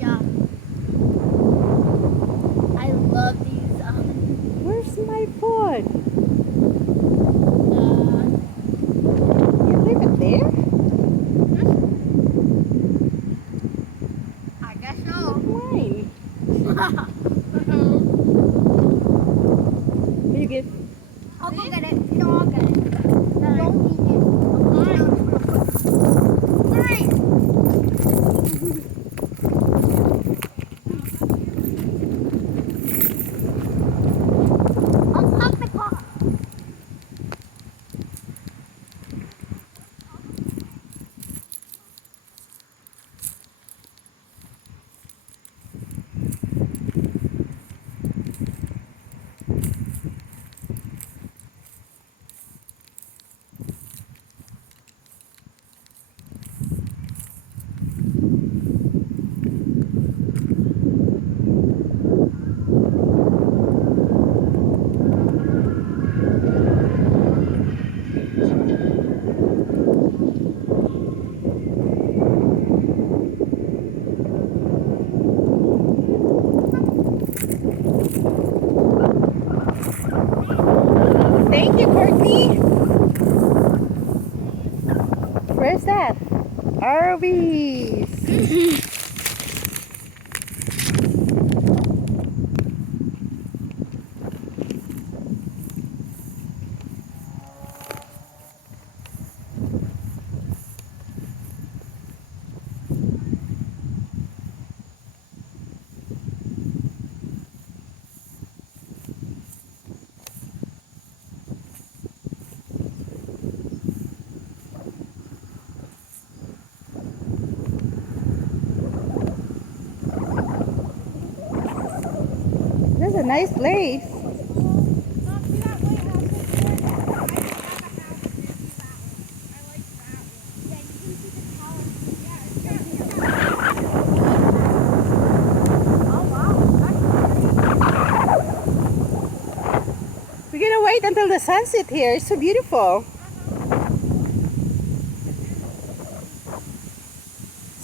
Yeah. I love these. Where's my food? Uh, You leave it there? I guess Not so. mine. Can you get? I'll go get it. No, I'll get it. Don't eat it. Fine. I'll pop the car. Thank you, Courtney. Where's that? Arby's. That's a nice place. We're gonna wait until the sunset here. It's so beautiful.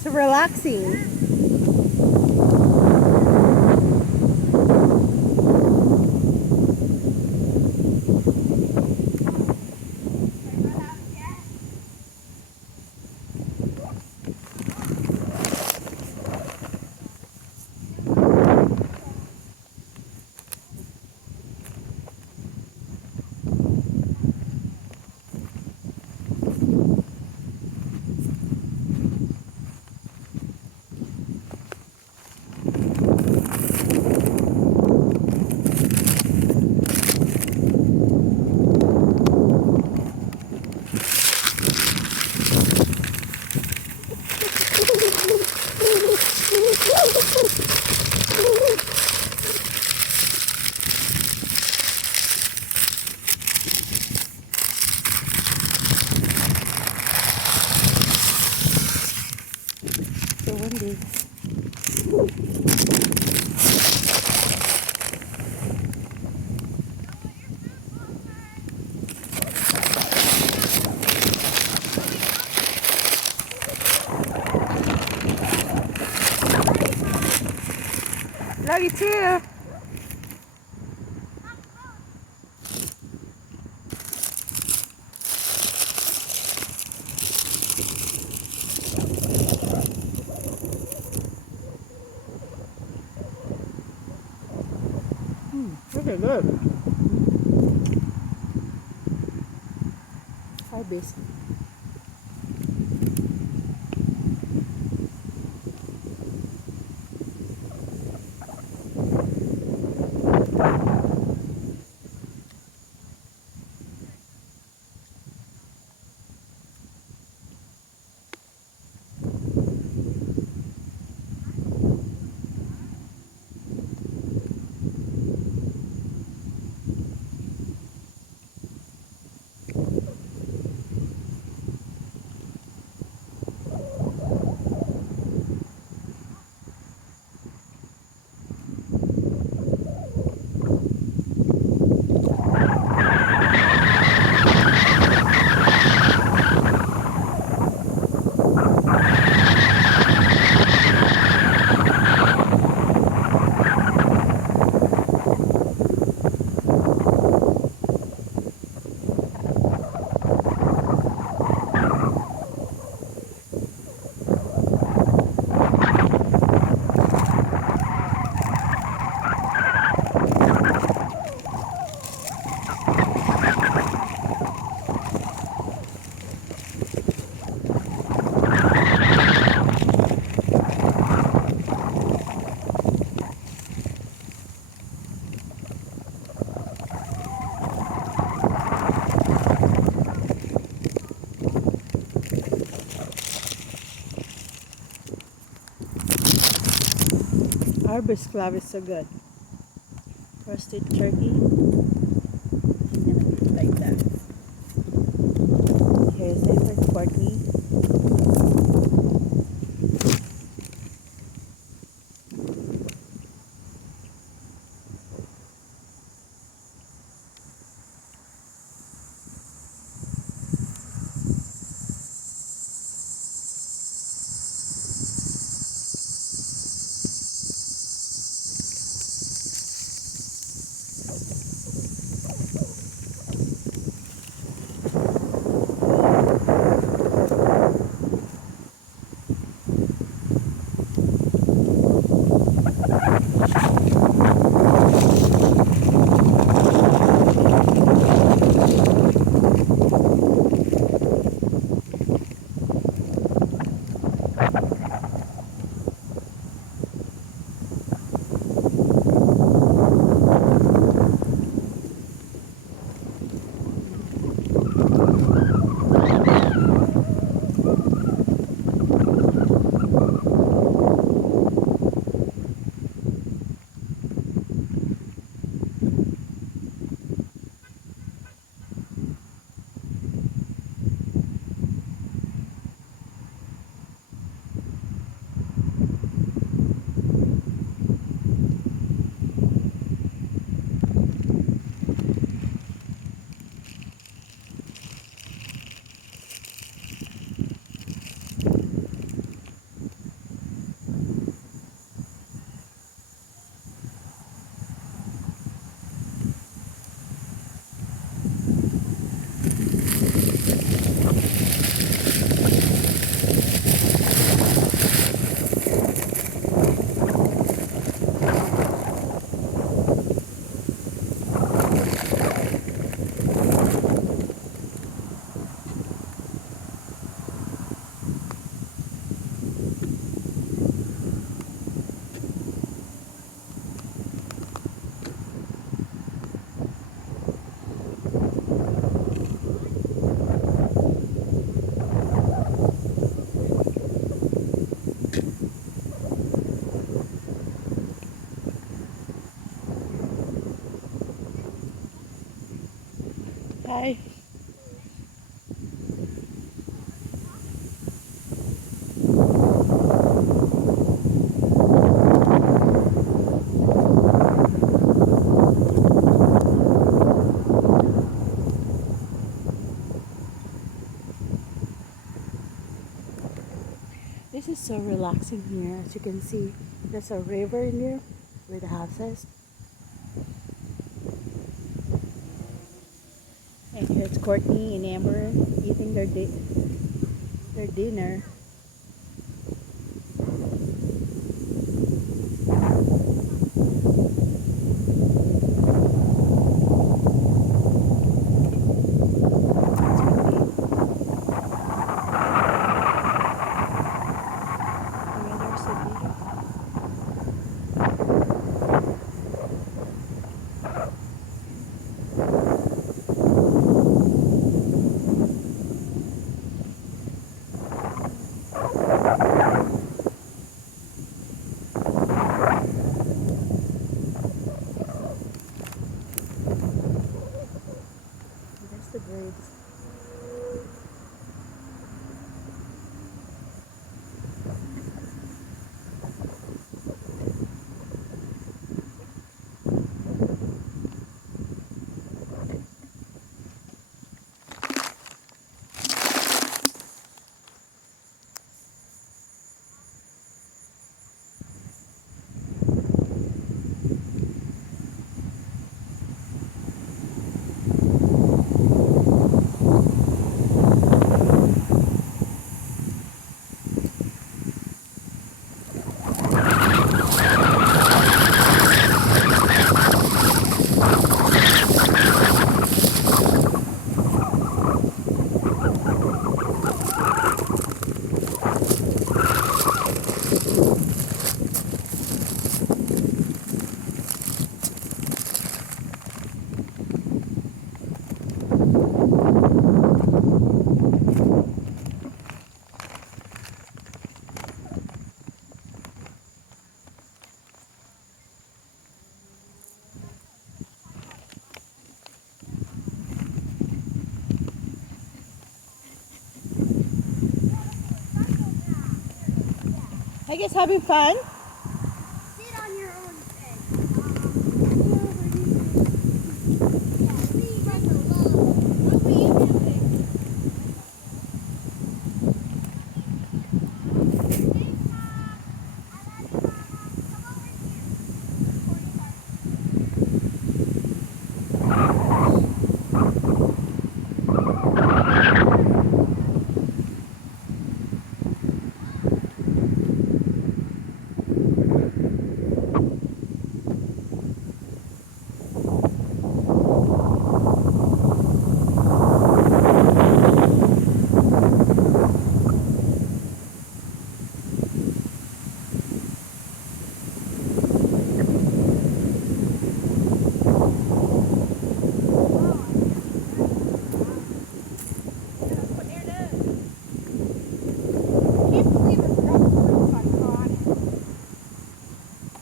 So relaxing. So windy. Love you too. Okay, good. Arby's. Arby's club is so good. Roasted turkey. And like that. Here's it for Courtney. Hi. This is so relaxing here. As you can see, there's a river in here with the houses. And here's Courtney and Amber eating their dinner. I guess having fun. Sit on your own bed.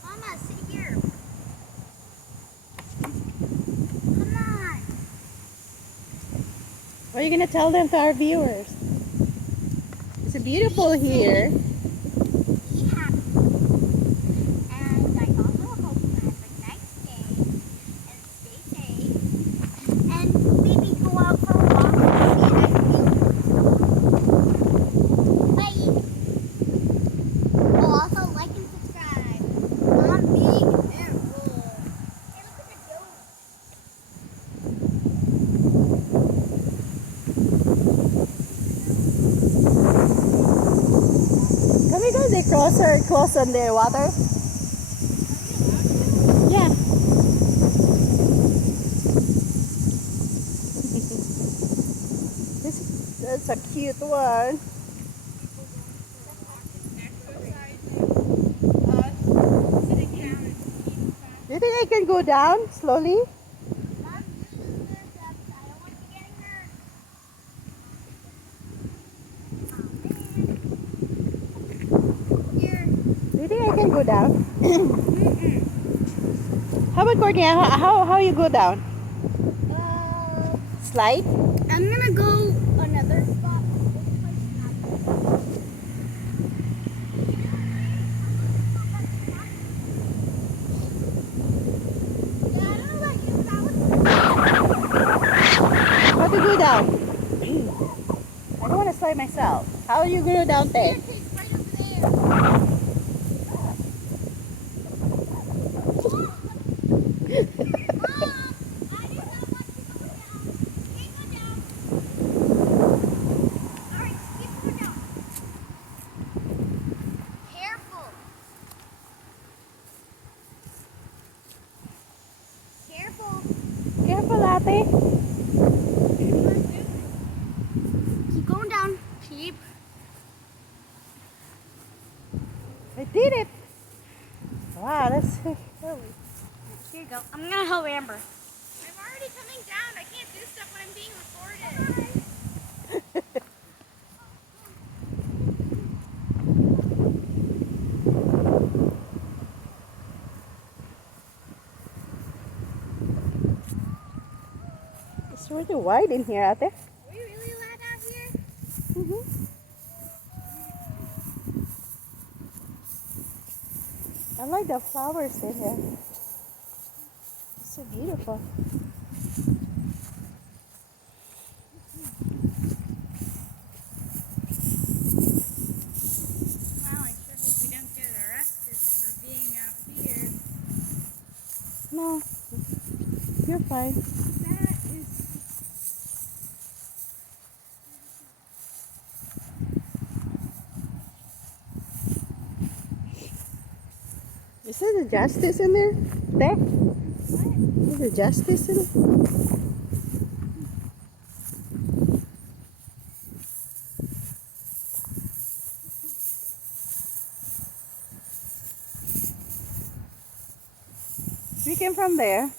Mama, sit here. Come on. What are you gonna tell them to our viewers? It's beautiful here. Be happy. And I also hope you have a nice day and stay safe. And maybe go out for a walk and see a nice view. Bye. Oh, also like and subscribe. I'm big and roll. Hey, look at the dough. Can we go the close on the water? Yeah. That's a cute one. Do you think I can go down slowly? Mom, use the steps. I don't want to be getting hurt. Here. Do you think I can go down? How about Courtney? How you go down? Slide? I'm gonna go another spot. How to go down? I don't want to slide myself. How you go down there? Right over there. Careful, ate. Keep going down. Keep. I did it. Wow, that's Here you go. I'm gonna help Amber. I'm already coming down. I can't do stuff when I'm being recorded. It's really wide in here, ate. Are we really allowed out here? I like the flowers in here. It's so beautiful. Well, I sure hope we don't get arrested for being out here. No, you're fine. That is... Is there the justice in there? There? What? Is there justice in it? We came from there.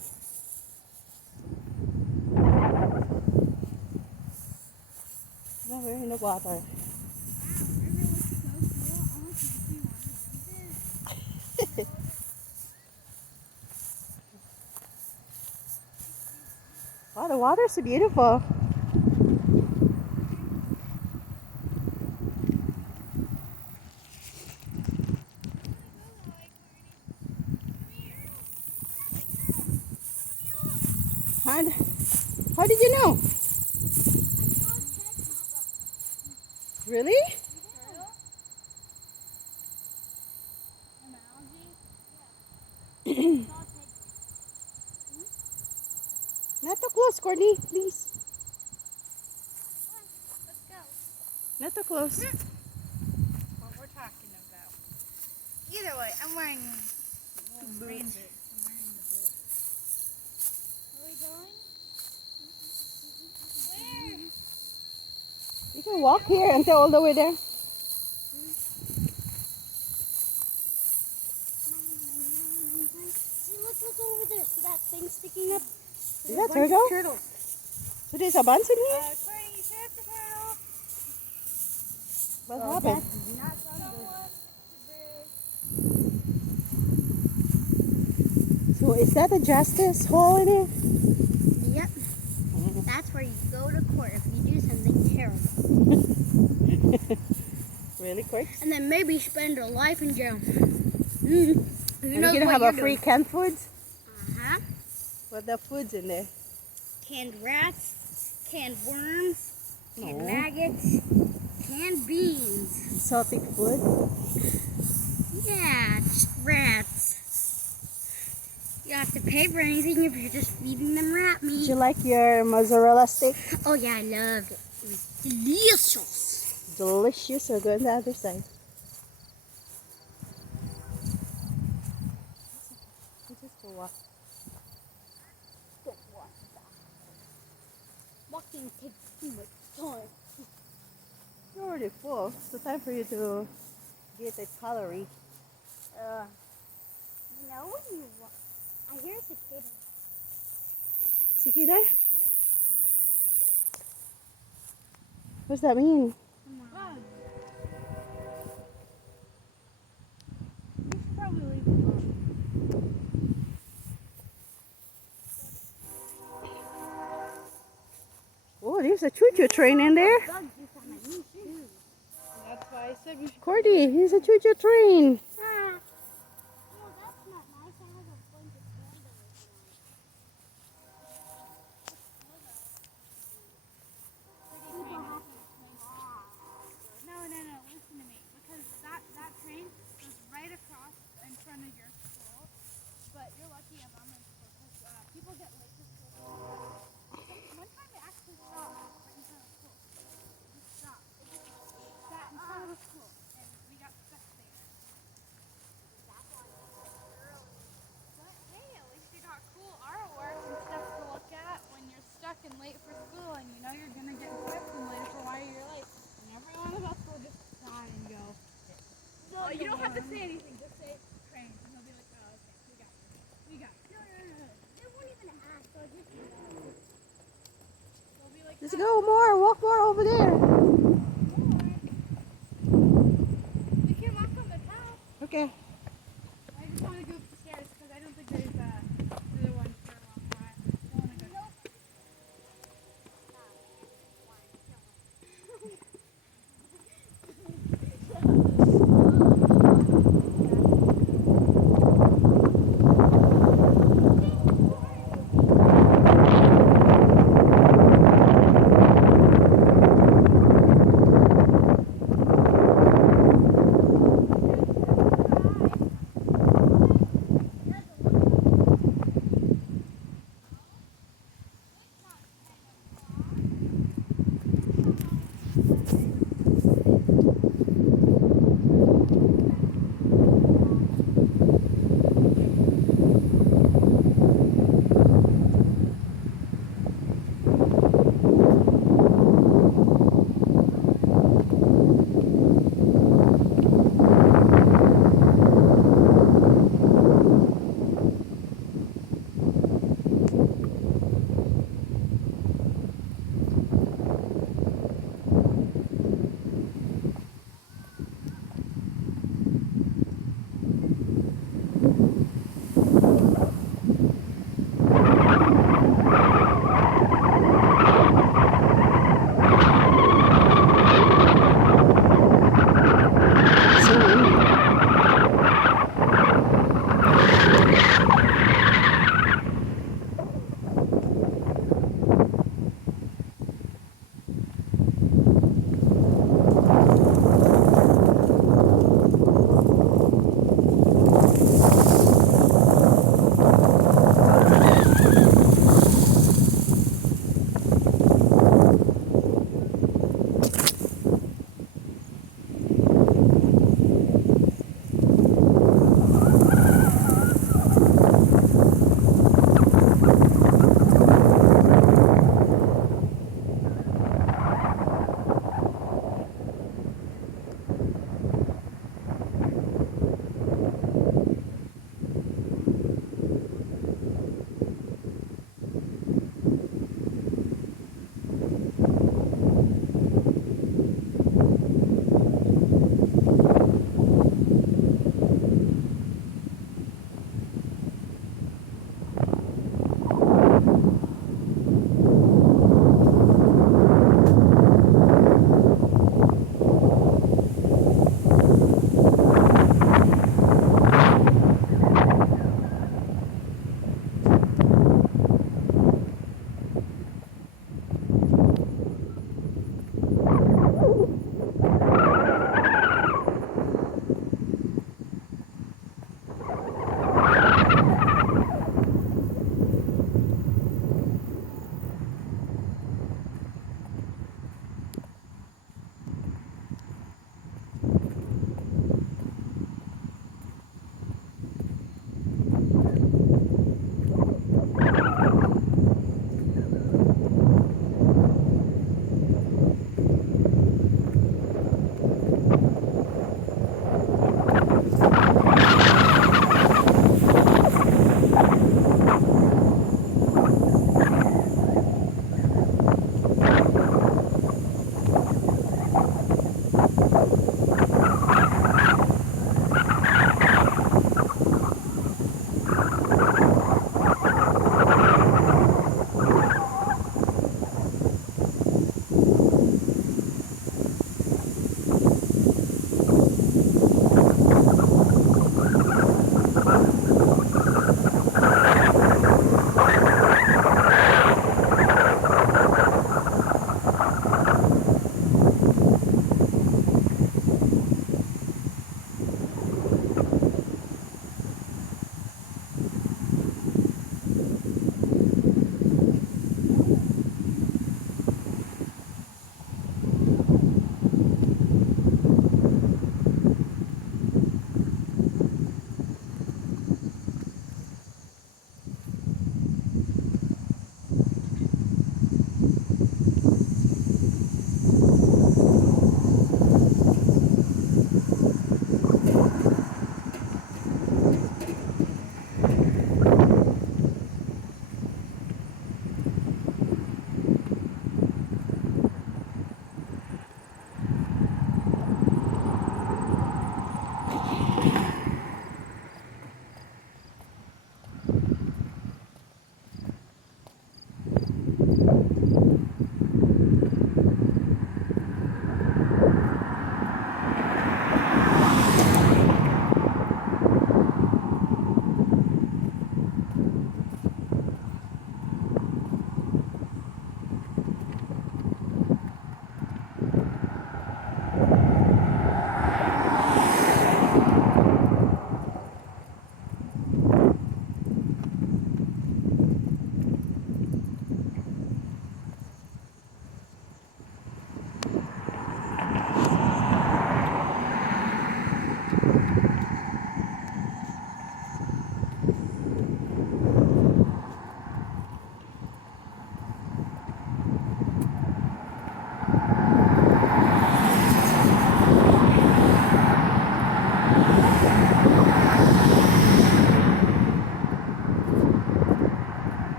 Now we're in the water. Wow, the river looks so cool. Almost makes me want to jump in. Wow, the water's so beautiful. How, how did you know? Really? Not too close, Courtney, please. Let's go. Not too close. What we're talking about. Either way, I'm wearing rain boots. Are we going? Where? You can walk here until all the way there. See, look over there. See that thing sticking up? Is that turtle? Turtle. So there's a bunch in here? Courtney, you should have the turtle. What happened? Not someone. So is that a justice hall in here? Yep. That's where you go to court if you do something terrible. Really, Court? And then maybe spend a life in jail. Who Are knows you gonna what have you're a free doing? canned foods? Uh-huh. What the foods in there? Canned rats, canned worms, canned No. maggots, canned beans. Exotic food? Yeah, just rats. You have to pay for anything if you're just feeding them rat Did meat. you like your mozzarella steak? Oh yeah, I loved it. It was delicious. Delicious. So go on the other side. Let's just go walk. Don't walk back. Walking takes too much time. You're already full. So time for you to get a calorie. You know when you walk. I hear a cicada. Cicada? What's that mean? Come on. We should probably leave it alone. Oh, there's a choo-choo train in there. Bugs just on my new shoes. That's why I said we should. Cordy, here's a choo-choo train. Ah. Oh, that's not nice. I have a bunch of candles. No, listen to me. Because that train goes right across in front of your school. But you're lucky if I'm in school. Because people get late to school. One time it actually stopped right in front of school. It stopped. It sat in front of the school. And we got stuck there. But hey, at least you got cool artwork and stuff to look at when you're stuck and late for school and you know you're going to get questioned later for why you're late. And every one of us will just cry and go. Well, you don't have to say anything. Just say trains. And they'll be like, oh, okay. We got you. We got you. No. They won't even ask. They'll just They'll be like, Let's go more. Walk more over there. we can walk on the top. Okay. I just want to go up the stairs because I don't think there's another one for a long while. I don't want to go.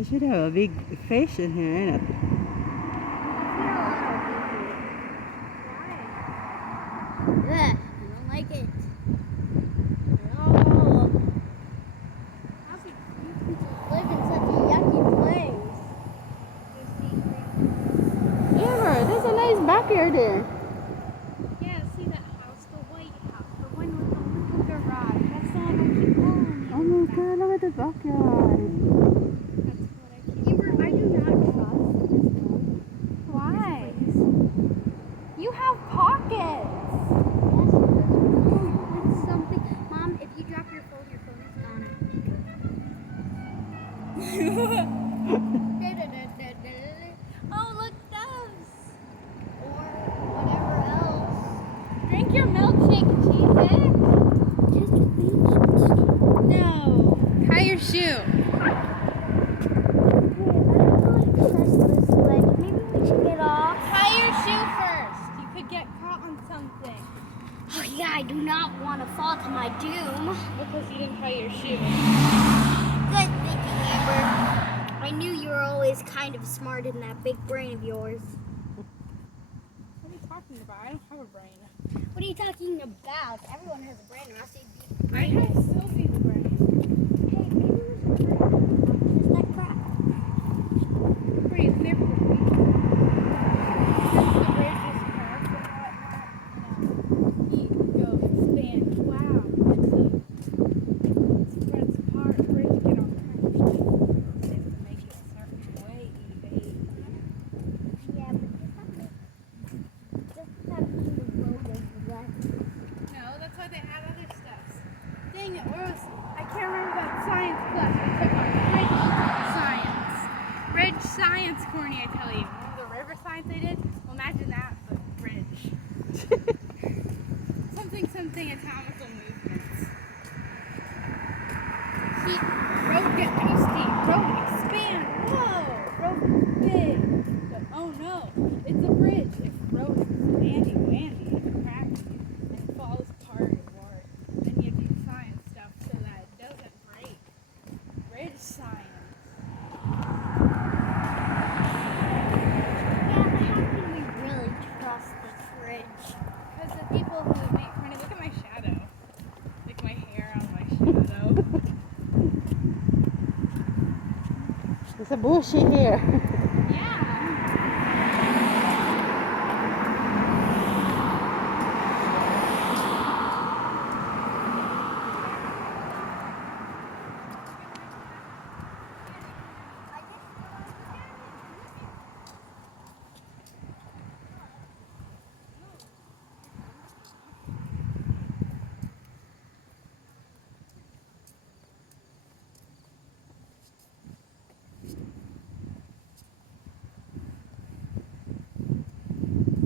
They should have a big fish in here, ain't it? Ugh, I don't like it. No. How could you people live in such a yucky place? Amber, there's a nice backyard there. Yeah, see that house, the white house, the one with the little garage. That's the one I keep calling you. Oh my god, look at the backyard. That's what I keep Amber, I do not trust this home. Why? You have pockets. With something. Mom, if you drop your phone is gone. Oh, look, doves. Or whatever else. Drink your milkshake, Jesus. Just wait. No. Tie your shoe. Maybe we should get off. Tie your shoe first. You could get caught on something. Oh yeah, I do not want to fall to my doom. Because you didn't tie your shoe. Good thinking, Amber. I knew you were always kind of smart in that big brain of yours. What are you talking about? I don't have a brain. What are you talking about? Everyone has a brain, or else they'd be I have Sylvie's brain. Hey, maybe we should just that crap. Pretty clear for the week. Since the bridge is curved and whatnot, you go expand. Wow. It spreads apart. The bridge get all curved. They have to make it a certain way, baby. Yeah, but just have the road over that. No, that's why they add other stuff. Dang it, where was I can't remember that science class we took on bridge science. Bridge science, Corny, I tell you. Remember the river science they did? Well, imagine that, but bridge. something atomical movements. Heat, road get twisty, road expand, whoa, road big. But oh no, it's a bridge. If road is bandy wandy, it cracks and falls apart or then you do science stuff so that it doesn't break. Bridge science. Yeah, but how can we really trust this bridge? Because the people who make money, look at my shadow. Like my hair on my shadow. There's a bush in here. Yeah.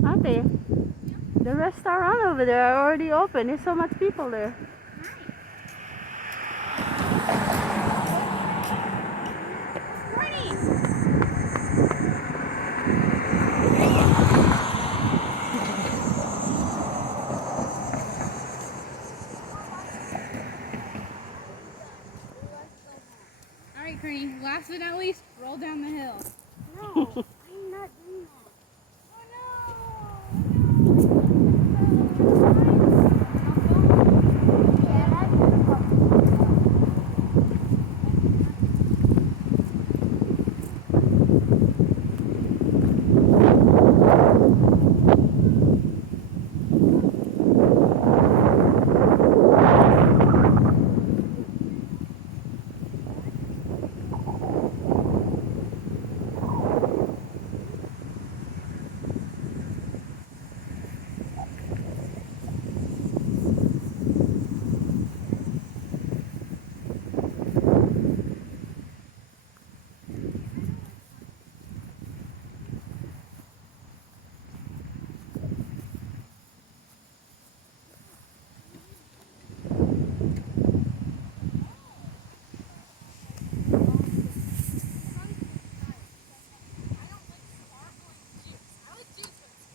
Auntie, the restaurant over there are already open. There's so much people there. Alright, Kearney, last but not least, roll down the hill.